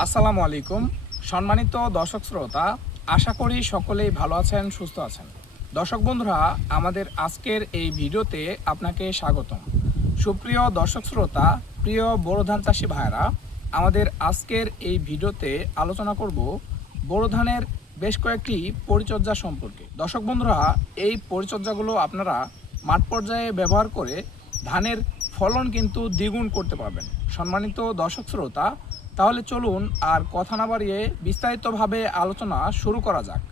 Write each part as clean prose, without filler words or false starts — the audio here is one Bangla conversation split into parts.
আসসালামু আলাইকুম। সম্মানিত দর্শক শ্রোতা, আশা করি সকলেই ভালো আছেন, সুস্থ আছেন। দর্শক বন্ধুরা, আমাদের আজকের এই ভিডিওতে আপনাকে স্বাগতম। সুপ্রিয় দর্শক শ্রোতা, প্রিয় বোরো ধান চাষি ভাইরা, আমাদের আজকের এই ভিডিওতে আলোচনা করব বোরো ধানের বেশ কয়েকটি পরিচর্যা সম্পর্কে। দর্শক বন্ধুরা, এই পরিচর্যাগুলো আপনারা মাঠ পর্যায়ে ব্যবহার করে ধানের ফলন কিন্তু দ্বিগুণ করতে পারবেন। সম্মানিত দর্শক শ্রোতা, তাহলে চলুন আর কথা না বাড়িয়ে বিস্তারিতভাবে আলোচনা শুরু করা যাক।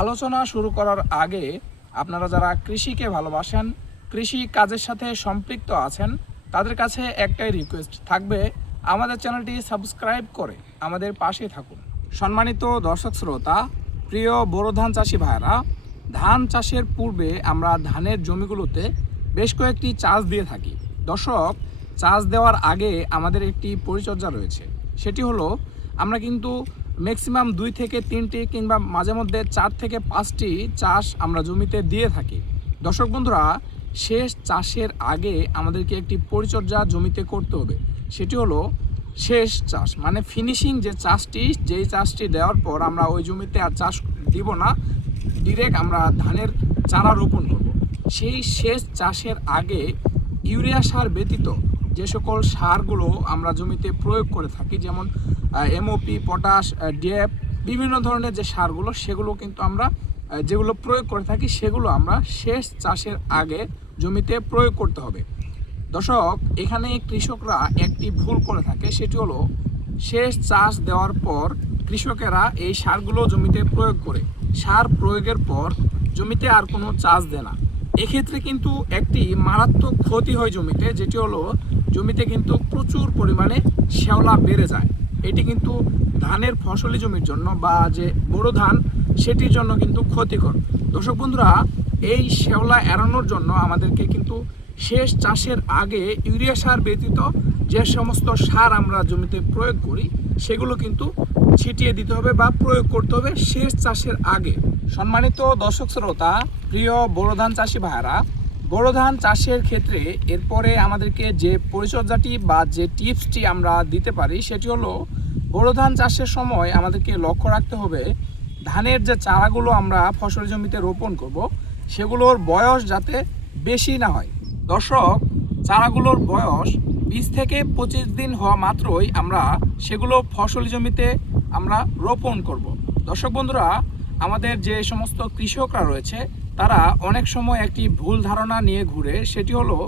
আলোচনা শুরু করার আগে আপনারা যারা কৃষিকে ভালোবাসেন, কৃষি কাজের সাথে সম্পৃক্ত আছেন, তাদের কাছে একটাই রিকোয়েস্ট থাকবে, আমাদের চ্যানেলটি সাবস্ক্রাইব করে আমাদের পাশে থাকুন। সম্মানিত দর্শক শ্রোতা, প্রিয় বোরো ধান চাষি ভাইরা, ধান চাষের পূর্বে আমরা ধানের জমিগুলোতে বেশ কয়েকটি চাষ দিয়ে থাকি। দর্শক, চাষ দেওয়ার আগে আমাদের একটি পরিচর্যা রয়েছে। সেটি হলো, আমরা কিন্তু ম্যাক্সিমাম 2 থেকে 3টি কিংবা মাঝে মধ্যে 4 থেকে 5টি চাষ আমরা জমিতে দিয়ে থাকি। দর্শক বন্ধুরা, শেষ চাষের আগে আমাদেরকে একটি পরিচর্যা জমিতে করতে হবে। সেটি হলো শেষ চাষ, মানে ফিনিশিং যে চাষটি, যেই চাষটি দেওয়ার পর আমরা ওই জমিতে আর চাষ দিব না, ডিরেক্ট আমরা ধানের চারা রোপণ করব। সেই শেষ চাষের আগে ইউরিয়া সার ব্যতীত যে সকল সারগুলো আমরা জমিতে প্রয়োগ করে থাকি, যেমন এমওপি, পটাশ, ডিএফ, বিভিন্ন ধরনের যে সারগুলো, সেগুলো কিন্তু আমরা যেগুলো প্রয়োগ করে থাকি, সেগুলো আমরা শেষ চাষের আগে জমিতে প্রয়োগ করতে হবে। দর্শক, এখানে কৃষকরা একটি ভুল করে থাকে। সেটি হলো, শেষ চাষ দেওয়ার পর কৃষকেরা এই সারগুলো জমিতে প্রয়োগ করে, সার প্রয়োগের পর জমিতে আর কোনো চাষ দেয় না। এক্ষেত্রে কিন্তু একটি মারাত্মক ক্ষতি হয় জমিতে, যেটি হলো জমিতে কিন্তু প্রচুর পরিমাণে শ্যাওলা বেড়ে যায়। এটি কিন্তু ধানের ফসলি জমির জন্য বা যে বোরো ধান, সেটির জন্য কিন্তু ক্ষতিকর। দর্শক বন্ধুরা, এই শ্যাওলা এড়ানোর জন্য আমাদেরকে কিন্তু শেষ চাষের আগে ইউরিয়া সার ব্যতীত যে সমস্ত সার আমরা জমিতে প্রয়োগ করি, সেগুলো কিন্তু ছিটিয়ে দিতে হবে বা প্রয়োগ করতে হবে শেষ চাষের আগে। সম্মানিত দর্শক শ্রোতা, প্রিয় বোরো ধান চাষি ভাইরা, বোরো ধান চাষের ক্ষেত্রে এরপরে আমাদেরকে যে পরিচর্যাটি বা যে টিপসটি আমরা দিতে পারি, সেটি হলো, বোরো ধান চাষের সময় আমাদেরকে লক্ষ্য রাখতে হবে ধানের যে চারাগুলো আমরা ফসল জমিতে রোপণ করব, সেগুলোর বয়স যাতে বেশি না হয়। দর্শক, চারাগুলোর বয়স 20 থেকে 25 দিন হওয়া মাত্রই আমরা সেগুলো ফসল জমিতে আমরা রোপণ করব। দর্শক বন্ধুরা, আমাদের যে সমস্ত কৃষকরা রয়েছে, তারা অনেক সময় একটি ভুল ধারণা নিয়ে ঘুরে। সেটি হলো,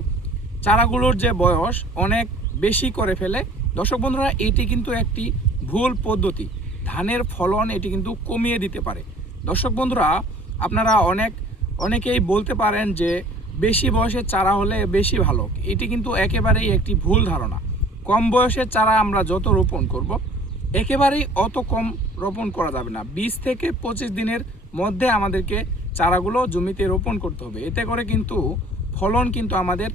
চারাগুলোর যে বয়স অনেক বেশি করে ফেলে। দর্শক বন্ধুরা, এটি কিন্তু একটি ভুল পদ্ধতি। ধানের ফলন এটি কিন্তু কমিয়ে দিতে পারে। দর্শক বন্ধুরা, আপনারা অনেকেই বলতে পারেন যে বেশি বয়সের চারা হলে বেশি ভালো। এটি কিন্তু একেবারেই একটি ভুল ধারণা। কম বয়সের চারা আমরা যত রোপণ করব, একেবারেই অত কম রোপণ করা যাবে না। 20 থেকে 25 দিনের মধ্যে আমাদেরকে চারাগুলো জমিতে রোপণ করতে হবে। এতে করে কিন্তু ফলন কিন্তু আমাদের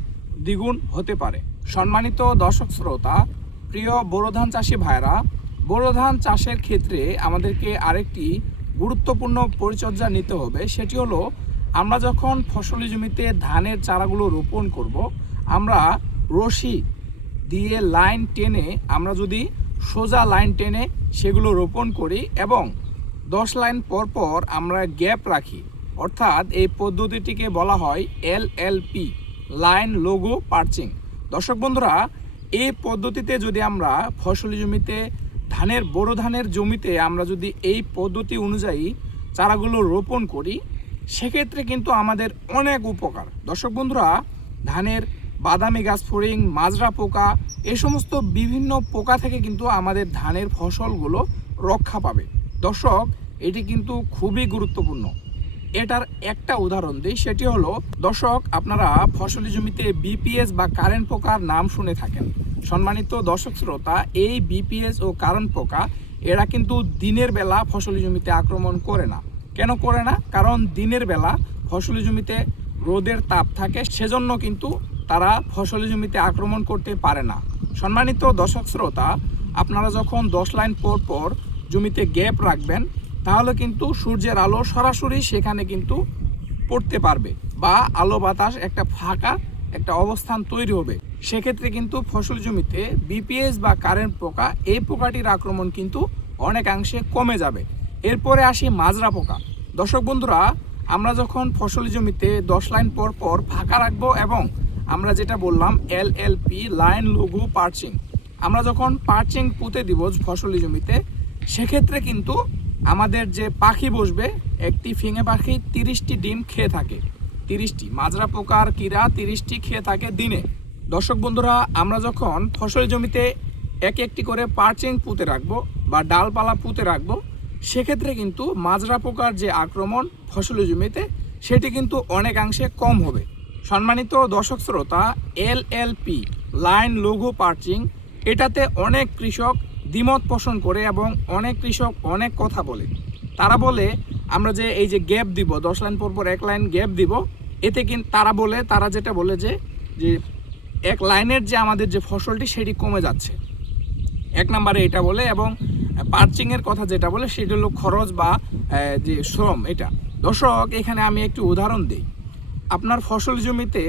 দ্বিগুণ হতে পারে। সম্মানিত দর্শক শ্রোতা, প্রিয় বোরো ধান চাষি ভাইরা, বোরো ধান চাষের ক্ষেত্রে আমাদেরকে আরেকটি গুরুত্বপূর্ণ পরিচর্যা নিতে হবে। সেটি হলো, আমরা যখন ফসলি জমিতে ধানের চারাগুলো রোপণ করব, আমরা রশি দিয়ে লাইন টেনে, আমরা যদি সোজা লাইন টেনে সেগুলো রোপণ করি এবং 10 লাইন পর পর আমরা গ্যাপ রাখি, অর্থাৎ এই পদ্ধতিটিকে বলা হয় LLP, লাইন লোগো পার্চিং। দর্শক বন্ধুরা, এই পদ্ধতিতে যদি আমরা ফসলি জমিতে ধানের বোরো ধানের জমিতে আমরা যদি এই পদ্ধতি অনুযায়ী চারাগুলো রোপণ করি, সেক্ষেত্রে কিন্তু আমাদের অনেক উপকার। দর্শক বন্ধুরা, ধানের বাদামি গাছ ফড়িং, মাজরা পোকা, এই সমস্ত বিভিন্ন পোকা থেকে কিন্তু আমাদের ধানের ফসলগুলো রক্ষা পাবে। দর্শক, এটি কিন্তু খুবই গুরুত্বপূর্ণ। এটার একটা উদাহরণ দিই। সেটি হলো, দর্শক, আপনারা ফসলি জমিতে বিপিএস বা কারেন্ট পোকার নাম শুনে থাকেন। সম্মানিত দর্শক শ্রোতা, এই বিপিএস ও কারেন্ট পোকা এরা কিন্তু দিনের বেলা ফসলি জমিতে আক্রমণ করে না। কেন করে না? কারণ দিনের বেলা ফসলি জমিতে রোদের তাপ থাকে, সেজন্য কিন্তু তারা ফসলি জমিতে আক্রমণ করতে পারে না। সম্মানিত দর্শক শ্রোতা, আপনারা যখন 10 লাইন পর পর জমিতে গ্যাপ রাখবেন, তাহলে কিন্তু সূর্যের আলো সরাসরি সেখানে কিন্তু পড়তে পারবে বা আলো বাতাস একটা ফাঁকা একটা অবস্থান তৈরি হবে। সেক্ষেত্রে কিন্তু ফসল জমিতে বিপিএস বা কারেন্ট পোকা এই পোকাটির আক্রমণ কিন্তু অনেকাংশে কমে যাবে। এরপরে আসি মাজরা পোকা। দর্শক বন্ধুরা, আমরা যখন ফসল জমিতে 10 লাইন পর পর ফাঁকা রাখবো এবং আমরা যেটা বললাম এলএলপি লাইন লঘু পার্চিং, আমরা যখন পার্চিং পুঁতে দিব ফসলি জমিতে, সেক্ষেত্রে কিন্তু আমাদের যে পাখি বসবে, একটি ফিঙে পাখি 30টি ডিম খেয়ে থাকে, 30টি মাজরা পোকার কীরা 30টি খেয়ে থাকে দিনে। দর্শক বন্ধুরা, আমরা যখন ফসল জমিতে একটি করে পার্চিং পুঁতে রাখবো বা ডালপালা পুঁতে রাখবো, সেক্ষেত্রে কিন্তু মাজরা পোকার যে আক্রমণ ফসলি জমিতে সেটি কিন্তু অনেকাংশে কম হবে। সম্মানিত দর্শক শ্রোতা, এলএলপি লাইন লঘু পার্চিং, এটাতে অনেক কৃষক দ্বিমত পোষণ করে এবং অনেক কৃষক অনেক কথা বলে। তারা বলে আমরা যে এই যে গ্যাপ দিব, 10 লাইন পর পর 1 লাইন গ্যাপ দিব, এতে কিন্তু তারা যেটা বলে যে এক লাইনের যে আমাদের যে ফসলটি সেটি কমে যাচ্ছে, এক নম্বরে এটা বলে। এবং পার্চিংয়ের কথা যেটা বলে সেটা হলো খরচ বা যে শ্রম। এটা দর্শক, এখানে আমি একটি উদাহরণ দিই। আপনার ফসল জমিতে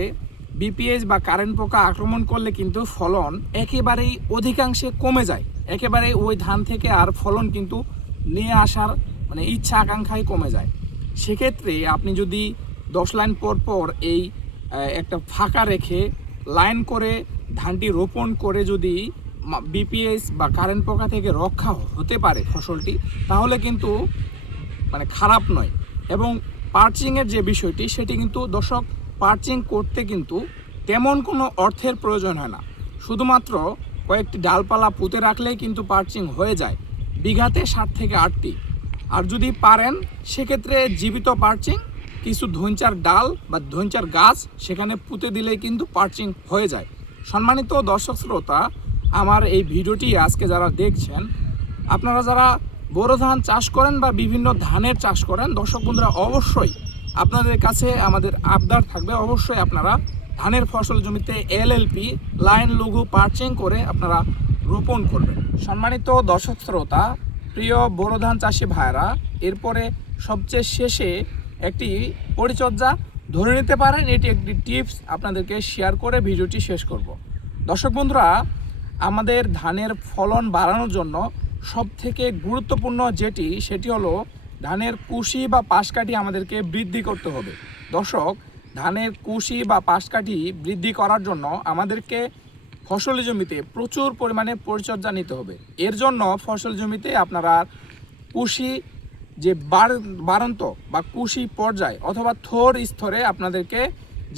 বিপিএস বা কারেন্ট পোকা আক্রমণ করলে কিন্তু ফলন একেবারেই অধিকাংশে কমে যায়, একেবারেই ওই ধান থেকে আর ফলন কিন্তু নিয়ে আসার ইচ্ছা আকাঙ্ক্ষাই কমে যায়। সেক্ষেত্রে আপনি যদি 10 লাইন পর পর এই একটা ফাঁকা রেখে লাইন করে ধানটি রোপণ করে যদি বিপিএস বা কারেন্ট পোকা থেকে রক্ষা হতে পারে ফসলটি, তাহলে কিন্তু খারাপ নয়। এবং পার্চিংয়ের যে বিষয়টি, সেটি কিন্তু দর্শক, পার্চিং করতে কিন্তু তেমন কোনো অর্থের প্রয়োজন হয় না, শুধুমাত্র কয়েকটি ডালপালা পুঁতে রাখলেই কিন্তু পার্চিং হয়ে যায়, বিঘাতে 7 থেকে 8টি। আর যদি পারেন সেক্ষেত্রে জীবিত পার্চিং, কিছু ধৈঞ্চার ডাল বা ধৈঞ্চার গাছ সেখানে পুঁতে দিলেই কিন্তু পার্চিং হয়ে যায়। সম্মানিত দর্শক শ্রোতা, আমার এই ভিডিওটি আজকে যারা দেখছেন, আপনারা যারা বোরো ধান চাষ করেন বা বিভিন্ন ধানের চাষ করেন, দর্শক বন্ধুরা, অবশ্যই আপনাদের কাছে আমাদের আবদার থাকবে, অবশ্যই আপনারা ধানের ফসল জমিতে এলএলপি লাইন লঘু পার্চিং করে আপনারা রোপণ করবেন। সম্মানিত দর্শক শ্রোতা, প্রিয় বোরো ধান চাষি ভাইরা, এরপরে সবচেয়ে শেষে একটি পরিচর্যা ধরে নিতে পারেন, এটি একটি টিপস আপনাদেরকে শেয়ার করে ভিডিওটি শেষ করব। দর্শক বন্ধুরা, আমাদের ধানের ফলন বাড়ানোর জন্য সবথেকে গুরুত্বপূর্ণ সেটি হলো ধানের কুশি বা পাশকাঠি আমাদেরকে বৃদ্ধি করতে হবে। দর্শক, ধানের কুশি বা পাশকাঠি বৃদ্ধি করার জন্য আমাদেরকে ফসলি জমিতে প্রচুর পরিমাণে পরিচর্যা নিতে হবে। এর জন্য ফসল জমিতে আপনারা কুশি যে বাড়ন্ত বা কুশি পর্যায় অথবা থোর স্তরে আপনাদেরকে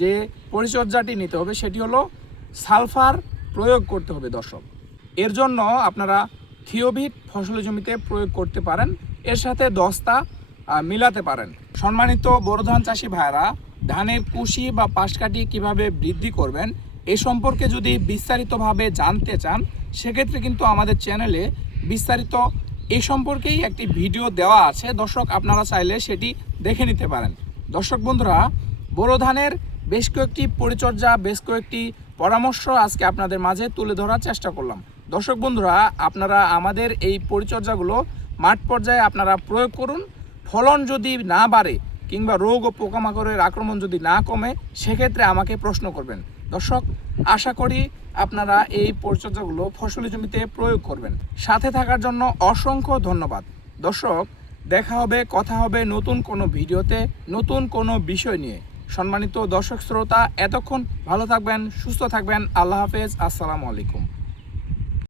যে পরিচর্যাটি নিতে হবে সেটি হলো সালফার প্রয়োগ করতে হবে। দর্শক, এর জন্য আপনারা থিওভিট ফসলি জমিতে প্রয়োগ করতে পারেন, এর সাথে দস্তা মিলাতে পারেন। সম্মানিত বোরো ধান চাষি ভাইরা, ধানের কুশি বা পাশকাঠি কিভাবে বৃদ্ধি করবেন এ সম্পর্কে যদি বিস্তারিতভাবে জানতে চান, সেক্ষেত্রে কিন্তু আমাদের চ্যানেলে বিস্তারিত এই সম্পর্কেই একটি ভিডিও দেওয়া আছে। দর্শক, আপনারা চাইলে সেটি দেখে নিতে পারেন। দর্শক বন্ধুরা, বোরো ধানের বেশ কয়েকটি পরিচর্যা, বেশ কয়েকটি পরামর্শ আজকে আপনাদের মাঝে তুলে ধরার চেষ্টা করলাম। দর্শক বন্ধুরা, আপনারা আমাদের এই পরিচর্যাগুলো মাঠ পর্যায়ে আপনারা প্রয়োগ করুন। ফলন যদি না বাড়ে কিংবা রোগ ও পোকামাকড়ের আক্রমণ যদি না কমে, সেক্ষেত্রে আমাকে প্রশ্ন করবেন। দর্শক, আশা করি আপনারা এই পরিচর্যাগুলো ফসলি জমিতে প্রয়োগ করবেন। সাথে থাকার জন্য অসংখ্য ধন্যবাদ। দর্শক, দেখা হবে, কথা হবে নতুন কোনো ভিডিওতে, নতুন কোনো বিষয় নিয়ে। সম্মানিত দর্শক শ্রোতা, এতক্ষণ ভালো থাকবেন, সুস্থ থাকবেন। আল্লাহ হাফেজ, আসসালামু আলাইকুম।